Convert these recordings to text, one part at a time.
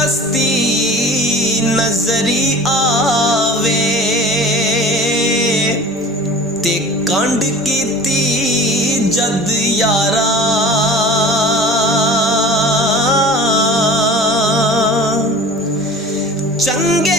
बस्ती नजरी आवे ते कंड कीती जद यारा चंगे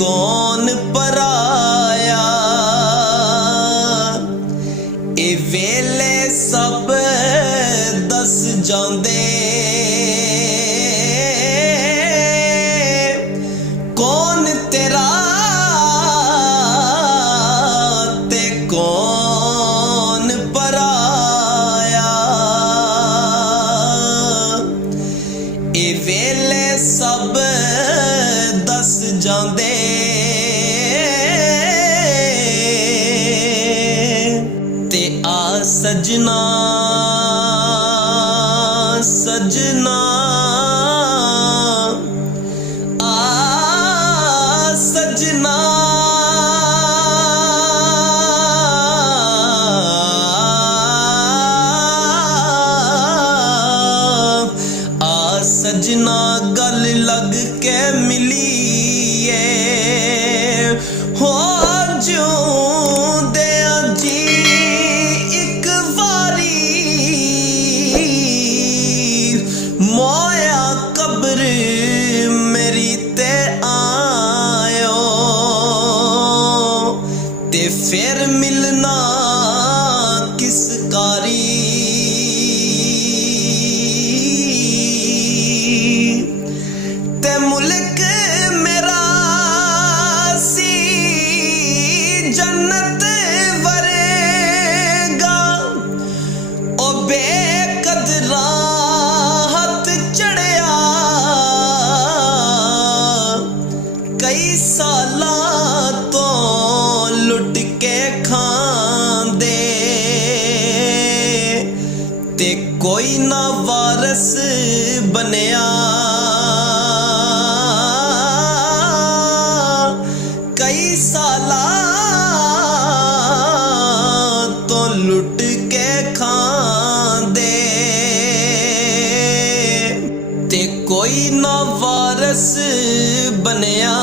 कौन पराया ए वेले सब दस जांदे कौन तेरा ते कौन पराया ए वेले सब दस जांदे ते आ सजना सजना आ सजना आ सजना गल लग के मिली हो जिउंदे जी एक वारी मोया कब्र मेरी ते आयो ते फिर मिलना किस कारी ते मुल्क मेरा सी जन्नत वरेगा ओ बेकदरा हथ चढ़िया कई सालां तो लुट के खांदे ते कोई ना वारस बनिया कई साला तो लुट के खांदे ते कोई ना वारस बनिया।